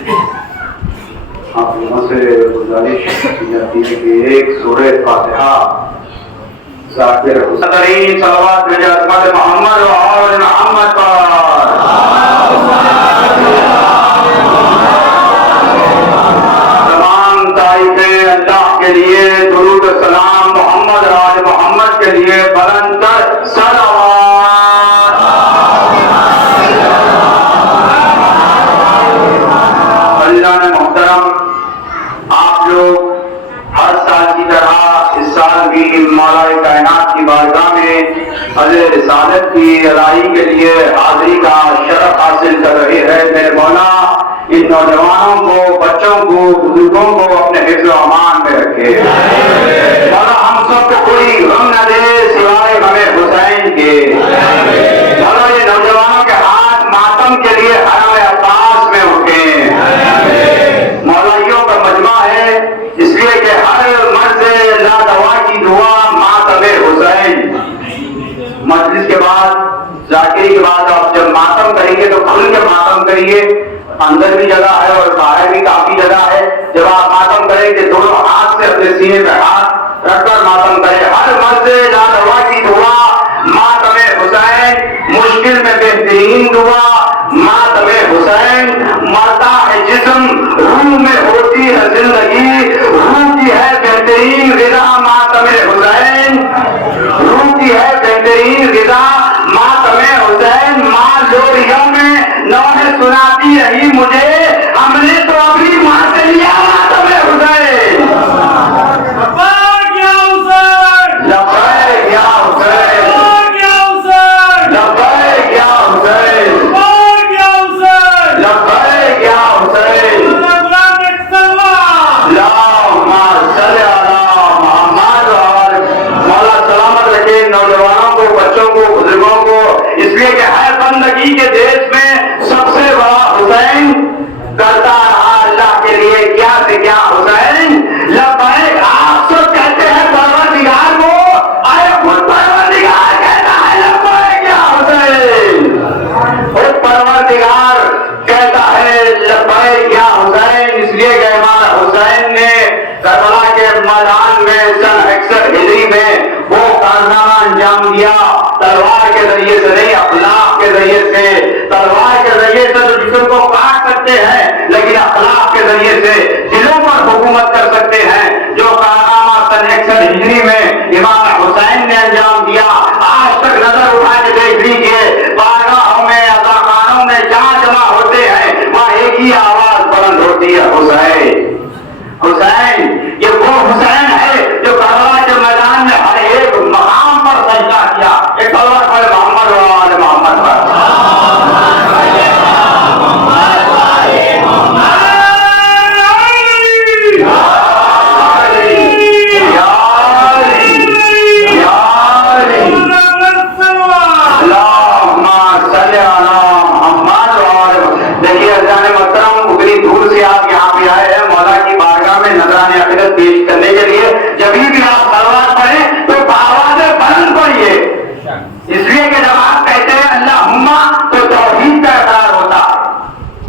आप लोगों से गुजारिश की जाती है कि एक सूरह फातिहा ज़ाकिर हुसैन सल्लल्लाहु अलैहि वसल्लम मोहम्मद और मोहम्मद पर तमाम तारीफें अल्लाह के लिए, दुरूद सलाम मोहम्मद राज मोहम्मद के लिए बुलंद कर सलावत। अल्लाह ने मोहतरम आप लोग हर साल की तरह इस साल भी मौला कायनात की बारगाह में अज़े रिसालत की अदाई के लिए हाजिरी का शरफ हासिल कर रहे हैं। मेरे मौला इन नौजवानों को, बच्चों को, बुजुर्गों को अपने हिफ्ज़ अमान में रखे। मौला हम सबको कोई गम न दे सिवाय गमे हुसैन के। मौला ये नौजवानों के हाथ मातम के लिए हराए अब्बास में उठे। मौलाइयों का मजमा है इसलिए कि हर मर्द लादवा की दुआ मातमे हुसैन। मजलिस के बाद, जाकिरी के बाद आप जब मातम करेंगे तो खुल के मातम करिए। अंदर भी जगह है और बाहर भी काफी जगह है। जब आप मातम करेंगे दोनों हाथ से अपने सीने पे हाथ रखकर मातम करें। हर मर्द लादवा की दुआ मातमे हुसैन, मुश्किल में बेहतरीन दुआ मातमे हुसैन। मरता है जिस्म, रूह में होती है जिंदगी, रूह की है बेहतरीन ग़िज़ा मातमे हुसैन। रूह की है बेहतरीन ग़िज़ा मातमे हुसैन। माँ लोरिया में नौहें सुनाती रही मुझे, हमने तो अपनी माँ से लिया मातमे हुसैन। लब्बैक या हुसैन, लब्बैक या हुसैन, लब्बैक या हुसैन, लब्बैक या हुसैन, लब्बैक या हुसैन। अल्लाहुम्मा सल्ली अला मुहम्मद। और मौला सलामत रखे नौजवानों को, बच्चों को, बुजुर्गों को, इसलिए कि हर बंदगी के देश में सबसे बड़ा हुसैन करता रहा अल्लाह के लिए क्या से क्या हुसैन। लब्बैक आप सब कहते हैं परवरदिगार को, आए खुद परवरदिगार कहता है लब्बैक या हुसैन। खुद परवरदिगार कहता है लब्बैक या हुसैन। इसलिए कि इमाम हुसैन ने करबला के मैदान में सन 61 हिजरी में वो कारनामा अंजाम दिया। तलवार के जरिए से नहीं, अखलाक के जरिए से। तलवार के जरिए से तो जिस्म को काट सकते हैं, लेकिन अखलाक के जरिए से दिलों पर हुकूमत कर सकते हैं। जो कारनामा सन 61 हिजरी में इमाम हुसैन ने अंजाम दिया, आज तक नजर उठा के देख लीजिए बारगाहों में, अज़ाखानों में जहां जमा होते हैं वहां एक ही आवाज बुलंद होती है, हुसैन हुसैन। ये वो हुसैन है जो करबला के मैदान में हर एक मकाम पर सजदा किया। एक तलवार पर मोहम्मद और मोहम्मद पर। देखिए अज़ान मोहतरम, उतनी दूर से आप यहाँ पे आए हैं मौला की बारगाह में नजराने अक़ीदत पेश करने के लिए। जब भी आप तलवार पढ़ें तो आवाज़ बुलंद पढ़िए, इसलिए कि जब आप कहते हैं अल्लाहुम्मा तो तौहीद का इकरार होता है।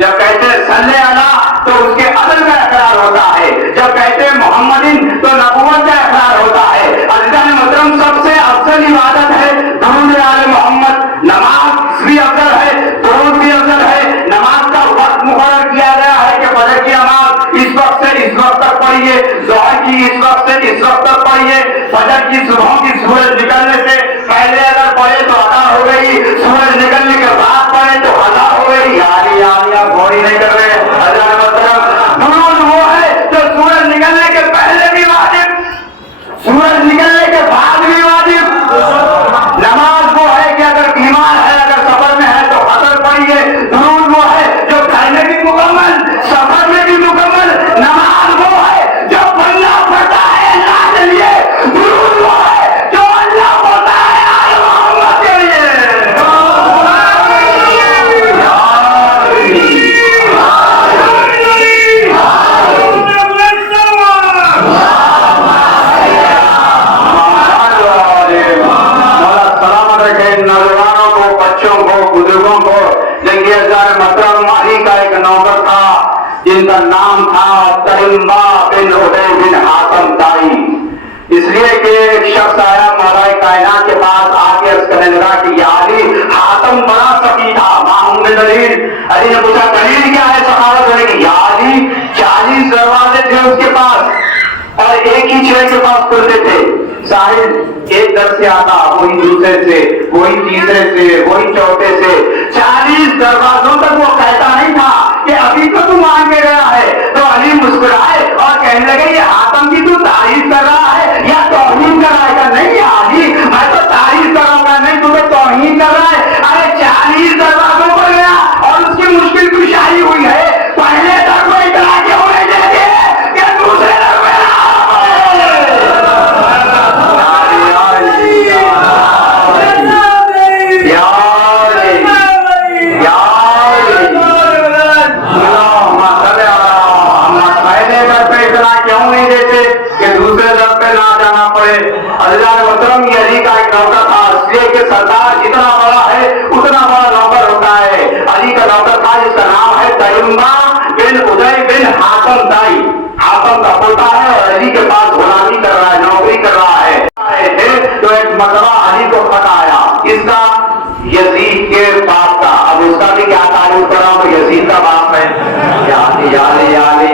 जब कहते हैं सल्ले अला तो उसके अदल का इकरार होता है। जब कहते हैं मोहम्मदिन तो नबूवत का इकरार होता है। अज़ान मोहतरम सबसे अफजल इबादत है दुरूद आले मोहम्मद। नमाज भी अफजल है, दुरूद भी अफजल है। नमाज का वक्त मुकर्रर किया गया है कि फजर की नमाज इस वक्त से इस वक्त तक पढ़िए, ज़ोहर की इस वक्त से इस वक्त तक पढ़िए, फजर की सुबह की सूरज निकलने से पहले अगर पढ़े तो अदा हो गई, सूरज निकलने के बाद पढ़े तो अदा हो गई। यारी यारियां गौरी नहीं कर रहे। अज़ान मोहतरम दुरूद वो है जो सूरज निकलने के पहले भी वाजिब, सूरज निकलने के बाद भी वाजिब। नमाज वो है कि अगर बीमार है, अगर सफर में है तो असर पढ़िए। दुरूद वो है जो घर में भी मुकम्मल, सफर में भी मुकम्मल। नमाज वो है जो बंदा पढ़ता है अल्लाह के लिए। दुरूद वो है जो अल्लाह बोलता है आले मोहम्मद के लिए। नौजवानों को, बच्चों को, बुजुर्गों को। देखिए अज़ान मोहतरम, माही का एक नौकर था जिनका नाम था तइम्बा बिन उदय बिन हातम ताई। इसलिए कि एक शख्स आया मौलाए कायनात के पास आके अर्ज करने लगा कि या अली, हातम बड़ा सकी था, माहूम में दलील। अली ने पूछा दलील क्या है सखावत होने की? या अली, 40 दरवाजे थे उसके पास और एक ही छह के पास खुलते थे। साहिब एक दर से आता, वही दूसरे से, वही तीसरे से, वही चौथे से, 40 दरवाजों तक वो कहता नहीं था कि अभी तो तू मांग के गया है। तो अली मुस्कुराए और कहने लगे ये हातम की तू तारीफ कर रहा है या तौहीन कर रहा है? नहीं अली, मैं तो तारीफ करूंगा, नहीं तू तो तौहीन कर रहा है। अरे 40 दरवाजों पर गया और उसकी मुश्किल कुशाई हुई है। पहले दर को इतना क्यों नहीं देते कि दूसरे दर में सरदार जितना बड़ा है उतना बड़ा नौकर होता है। अली का नौकर था जिसका नाम है तइम्बा बिन उदय बिन हातम ताई। हातम का पोता है और अली के पास गुलामी कर रहा है, नौकरी कर रहा है। तो एक मरतबा अली को खत आया इसका यजीद के बाप का। अब उसका भी क्या तारीफ कर रहा हूं, यजीद का बाप है। याली याली याली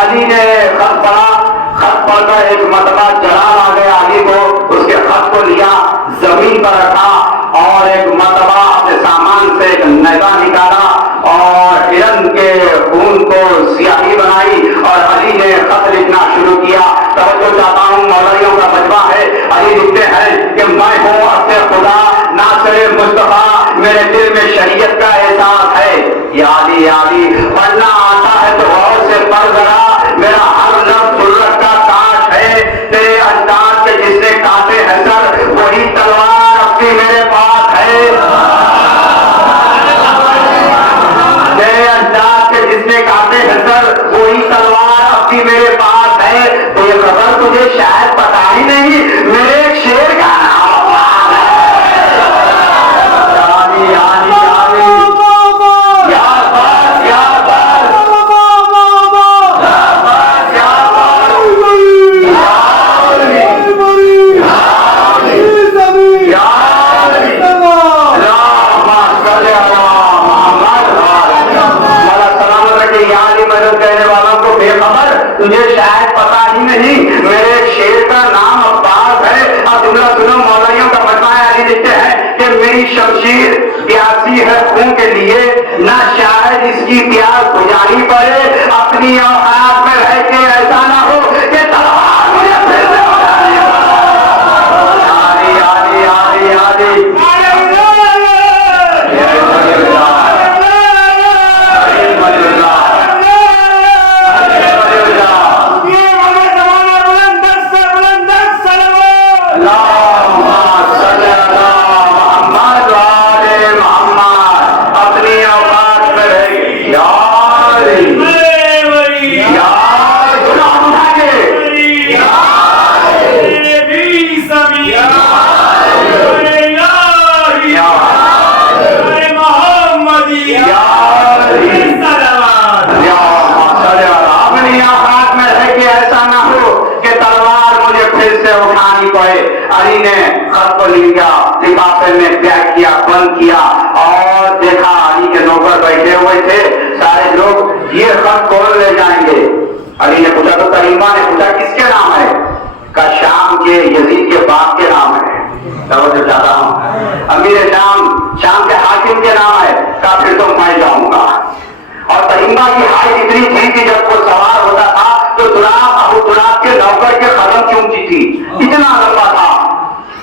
अली ने खत पढ़ा। खत पढ़कर एक मरतबा जलाल आ गया अली को। उसके खत को लिया, जमीन पर रखा और एक मरतबा अपने सामान से एक नैजा निकाला और हिरन के खून को स्याही बनाई और अली ने खत लिखना शुरू किया। तवज्जो चाहता हूं, मौलवियों का मजमा है। अली लिखते हैं कि मैं हूं अब्दे खुदा नासिरे मुस्तफा, मेरे दिल में शरीयत का एहसास है। यादी यादी पढ़ना आता है तो गौर से पढ़ जरा, मेरा हर लफ्ज सुन्नत का काश है। तेरे अंदाज के जिसने काटे हैं सर, वही तलवार अपनी मेरे पास है। तेरे अंदाज के जिसने काटे हैं सर, वही तलवार अपनी मेरे पास है। तो ये खबर तुझे शायद पता ही नहीं, मेरे एक शेर का नाम तुझे शायद पता ही नहीं, मेरे शेर का नाम अब्बास है। अब जुमला सुनो, मौलवियों का मजमा अली लिखते हैं कि मेरी शमशीर प्यासी है खून के लिए, ना शायद इसकी प्यास बुझानी पड़े। अपनी औकात में रह के ऐसा ना हो कि तलवार मुझे फिर से उठानी पड़े। आदि आदि आदि आदि अली ने खत को लिखा, लिफाफे में पैक किया, बंद किया और देखा अली के नौकर बैठे हुए थे सारे लोग। ये खत कौन ले जाएंगे? अली ने पूछा, तो तइम्बा ने पूछा किसके नाम है? का शाम के यजीद के बाप के नाम है। तवज्जो चाहता हूं, अमीर शाम के हाकिम के नाम है। का फिर तो मैं जाऊंगा। और तइम्बा की हाइट इतनी थी कि जब वो सवार होता था तो अबू दुलाब के नौकर के कदम की ऊंची थी, इतना लंबा था।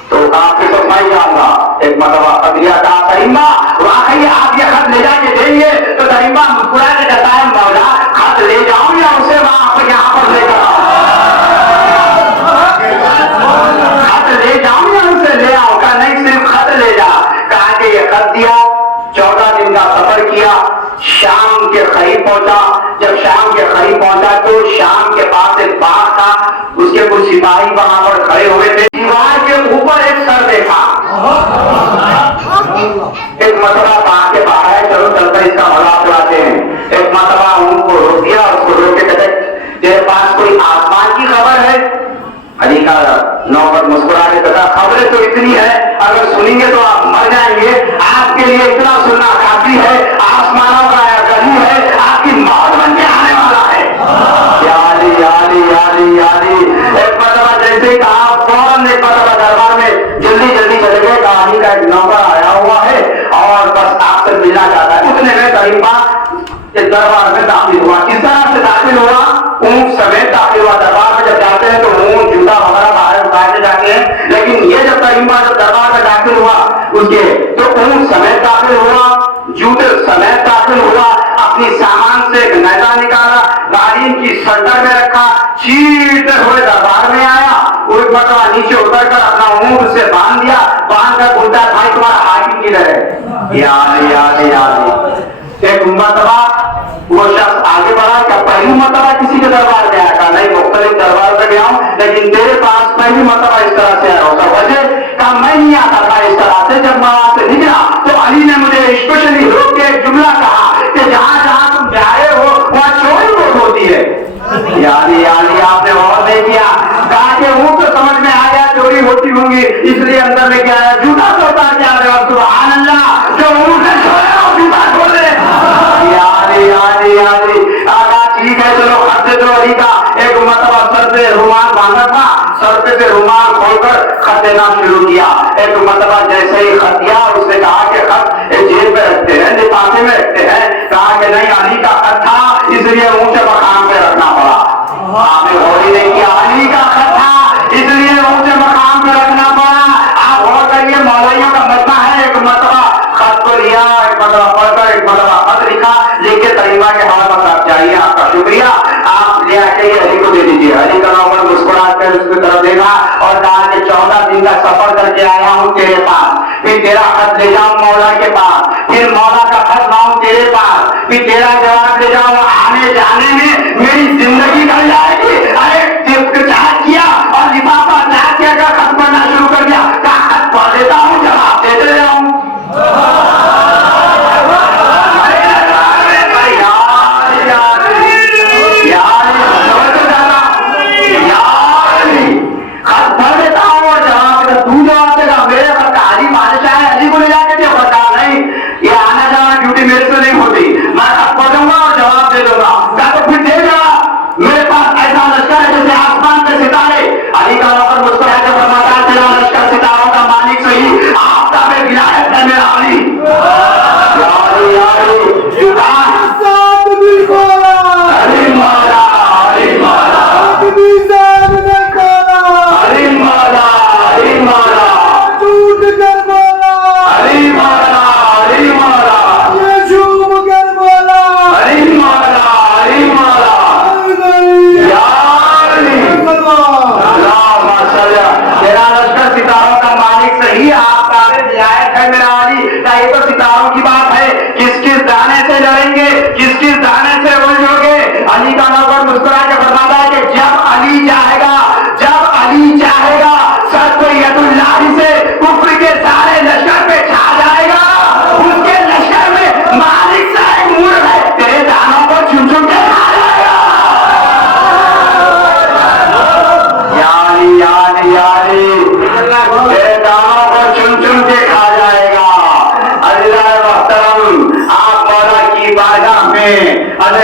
तो कहा फिर तो मैं जाऊंगा। एक मरतबा अदरिया कहा, तइम्बा वाकई आप ये खत ले जाके देंगे? तो तइम्बा मुस्कुरा के कहता है, मौला खत ले जाऊं या उसे वहां पर यहाँ पर लेकर आऊं? खत ले जाऊं या उसे ले आऊं? कहा नहीं, सिर्फ खत ले जा। कहा कि ये खत दिया, 14 दिन का सफर किया, शाम के करीब पहुंचा। जब शाम के करीब पहुंचा तो शाम के पास एक बाग था, उसके कुछ सिपाही वहां पर खड़े हुए थे। दीवार के ऊपर एक सर देखा, एक मतबा कहा के बाहर है, चलो चलकर इसका मजाक उड़ाते हैं। एक मतबा उनको रोक दिया, उसको रोक के कहते तेरे पास कोई आसमान की खबर है? अली का नौकर मुस्कुरा के कहता खबरें तो इतनी है, अगर सुनेंगे तो आप मर जाएंगे, आपके लिए इतना सुनना काफी है, आसमानों का गली है, आपकी मौत बन के आने वाला है। यादी यादी यादी यादी एक मतबा जैसे कहा फौरन एक मतबा दरबार में जल्दी जल्दी चले गए। कहानी का एक नौकर आया हुआ है और बस आपसे मिलना चाहता है। उतने में करीबा दरबार में दाखिल हुआ। किस तरह से दाखिल हुआ? ऊंट समेत दाखिल हुआ। दरबार में जब जाते हैं तो ऊंट जूता वगैरह बाहर उठा के जाते हैं, लेकिन ये जब करीबा जब दरबार में दाखिल हुआ उसके तो ऊंट समेत दाखिल हुआ, जूते समेत दाखिल हुआ, अपनी सामान से एक नैजा निकाला, गाड़ी की सटर में रखा, चीरते हुए दरबार में आया। एक मतबा नीचे उतर कर अपना ऊंट से बांध दिया, बांध कर बोलता है भाई तुम्हारा हाकिम किधर है? याद याद याद एक मतबा वो शख्स आगे बढ़ा, क्या पहली मतबा किसी के दरबार में आया? नहीं, मुख्तलिफ दरबार में गया हूं, लेकिन तेरे पास पहली मतबा इस तरह से आया होगा। वजह का मैं नहीं आता था इस तरह से। जब मैं वहां से निकला तो अली ने मुझे स्पेशली रोक के एक जुमला कहा कि जहां जहां तुम जा रहे हो वहां चोरी बहुत होती है। यानी आपने बहुत नहीं किया, कहा कि वो तो समझ में आ गया चोरी होती होंगी, इसलिए अंदर लेके आया। जूता तो उतार के आ रहे हो, सुभान अल्लाह, जो ऊँट से छोड़े हो जूता छोड़ दे। ठीक है चलो खत दे दो। अली का एक मतबा सर पे रुमाल बांधा था, सर पे से रुमाल खोलकर खत देना शुरू किया। एक मतबा जैसे ही खत दिया उसने कहा कि खत जेब में रखते हैं, लिफाफे में रखते हैं। कहा कि नहीं, अली का खत था इसलिए ऊंचे मकाम पे रखना पड़ा। आपने गौर नहीं किया, अली का खत था इसलिए ऊंचे मकाम पे रखना पड़ा। आप गौर करिए, मौलवियों का मसला है, एक मतबा खत को लिया, एक मतबा पढ़कर एक मतबा खत लिखा, लिख के तरीबा के हवाले पर चाहिए, आपका शुक्रिया, आप ले आके अली को दे दीजिए। अली का नौकर मुस्कुरा कर उसकी तरफ देखा और कहा कि 14 दिन का सफर करके आया हूं तेरे पास, फिर तेरा खत ले जाऊं मौला के पास, फिर मौला का खत लाऊं तेरे पास, फिर तेरा जवाब ले जाऊं। आने जाने में मेरी जिंदगी ढल जाएगी। अरे चार्ज किया और लिफाफा चार्ज किया, खत पढ़ना शुरू कर दिया। कहा खत पढ़ देता हूं, जवाब दे दे रहा हूं।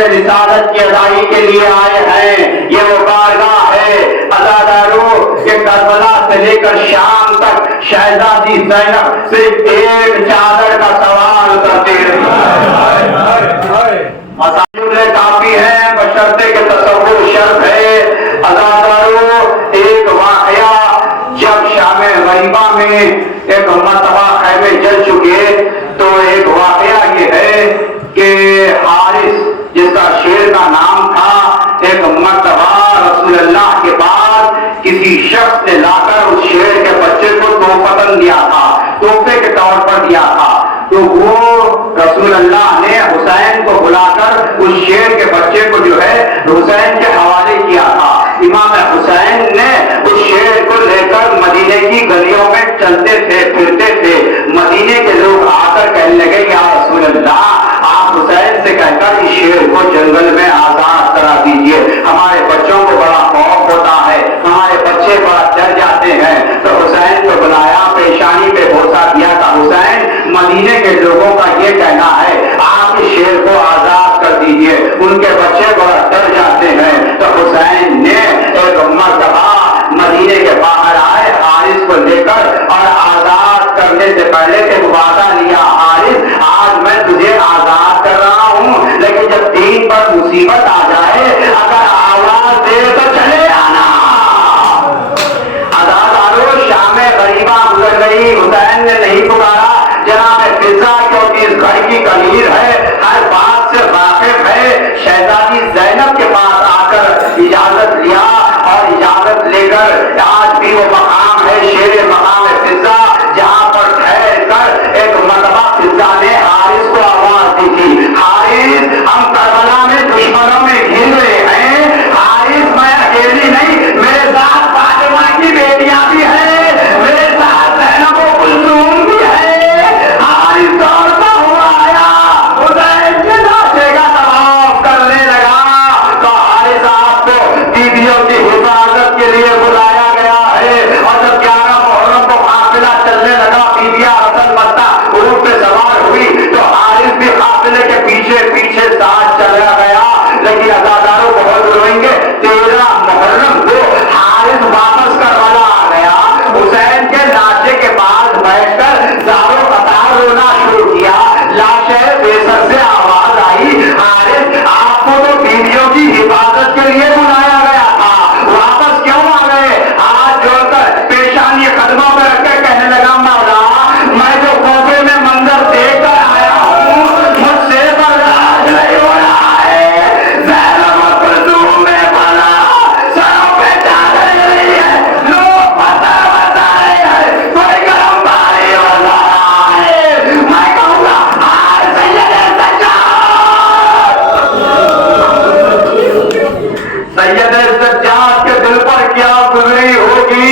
रिसालत की अदाई के लिए आए हैं। ये वो बारगाह है अज़ादारो के करबला से लेकर शाम तक शहजादी ज़ैनब सिर्फ एक चादर का सवाल करते मसाजिद काफी है, बशर्ते के तसव्वुर शर्त है। अज़ादारो एक वाकया जब शाम गरीबा में एक मरतबा खैमे जल चुके तो एक वाकया ये है कि हारिस जिसका शेर का नाम था, एक मर्तबा रसूलुल्लाह के पास किसी शख्स ने लाकर उस शेर के बच्चे को तोहफतन दिया था, तोहफे के तौर पर दिया था। तो वो रसूलुल्लाह ने हुसैन को बुलाकर उस शेर के बच्चे को जो है हुसैन के हवाले किया था। इमाम हुसैन ने उस बच्चे बड़ा डर जाते हैं। तो हुसैन को बुलाया, पेशानी पे बोसा दिया था। हुसैन, मदीने के लोगों का ये कहना है आप इस शेर को आजाद कर दीजिए, उनके बच्चे बड़ा डर जाते हैं। तो हुसैन ने एक मर्तबा मदीने के बाहर आए, हारिस को लेकर, और आजाद करने से पहले एक वादा लिया, हारिस आज मैं तुझे आजाद कर रहा हूं, लेकिन जब दीन पर मुसीबत आ जाए अगर आवाज दे तो चले आना। अदादारो शामे गरीबा गुजर गई, हुसैन ने नहीं पुकारा जनाब फिजा, क्योंकि इस घर की कलीर है, हर बात से वाकिफ है। शहजादी जैनब के पास आकर इजाजत लिया, और इजाजत लेकर आज भी वो मकाम है शेर मकाम फिजा, जहां पर ठहर कर एक मरतबा फिजा ने हारिस को आवाज दी थी, हारिस हम करबला में दुश्मनों में घिर रहे हैं, हारिस मैं अकेली नहीं, मेरे साथ फातिमा की बेटियां भी हैं, मेरे साथ ज़ैनब व कुलसूम भी है। हारिस दौड़ता हुआ आया, हुसैन के नाचे का तवाफ करने लगा। तो हारिस आपको बीवियों की हिफाजत के लिए बुलाया गया है। और जब 11 मुहर्रम को काफिला चलने लगा, बीवियां हसन मत्ता ऊंट पे सवार हुई, तो हारिस भी काफिले के पीछे पीछे साथ चला गया। लेकिन अज़ादारों बहुत रोएंगे, 13 मुहर्रम को हारिस वापस करबला आ गया। हुसैन के नाचे के पास बैठकर जारो कतार रोना शुरू किया। लाशें बेसर से आवाज आई, हारिस आपको तो बीवियों की हिफाजत के लिए बुलाया गया था, वापस क्यों आ गए? हाथ जोड़कर पेशानी कदमों पर रखकर कहने लगा, मौला मैं जो कोफे में मंजर देखकर आया हूँ मुझसे बर्दाश्त नहीं हो रहा है। ज़ैनब व कुलसूम में बना सरों पे चादर गिरी है, लोग बता रहे हैं, कोई गरम पानी बता रहा है, मैं कहूँगा हाय सैयदे सज्जाद के दिल पर क्या गुजरी होगी।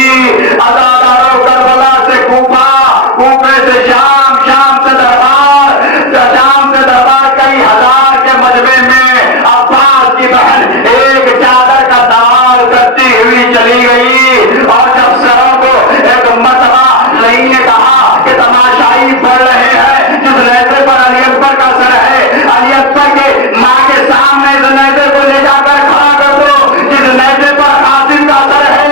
अज़ादारों करबला से कूफा, कूफे से शाम, शाम से दरबार, शाम से दरबार, कई हजार के मजबे में अब्बास की बहन एक चादर का सवाल करती हुई चली गई। और जब सरों को एक मरतबा नहीं ने कहा कि तमाशाई पढ़ रहे हैं, जिस लहजे पर अली अकबर का सर है, अली अकबर के माँ के सामने इस लहजे को ले जाकर खड़ा कर दो, जिस लहजे पर कासिम का सर है,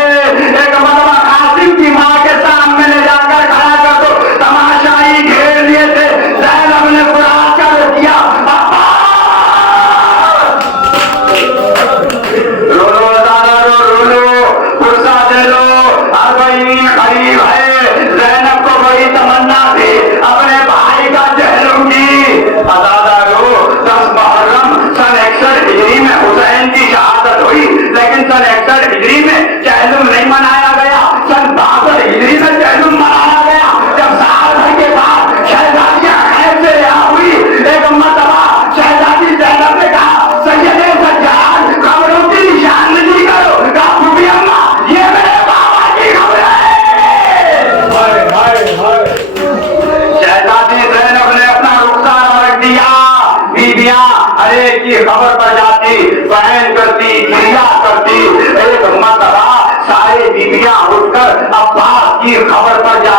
एक मरतबा कासिम की माँ के सामने ले जाकर खड़ा कर दो। तमाशाई घेर लिए थे, ज़ैनब ने कुरान का रोक दिया, रोलो अज़ादारो रोलो, पुरसा दे लो, 40 करीब है। ज़ैनब को वही तमन्ना थी अपने भाई का जहलम की। अज़ादारो 10 मुहर्रम सन 61 हिजरी में हुसैन की शहादत हुई, लेकिन सन 61 हिजरी में जहलम नहीं मनाया गया, सन 62 हिजरी में जहलम मनाया गया। जब साल भर के बाद शहजादियां खैर से रिहा हुई, एक मरतबा शहजादी ज़ैनब ने कहा, सैयदे सज्जाद खबरों की निशानदेही करो। कहा फूफी अम्मा ये मेरे बाबा की खबर है। शहजादी ज़ैनब ने अपना रुखसार रख दिया। बीबियां हरे की खबर पर जाती, बहन करती, क्रिया करती। एक मरतबा सारी बीबियां उठकर अब्बास की खबर पर जा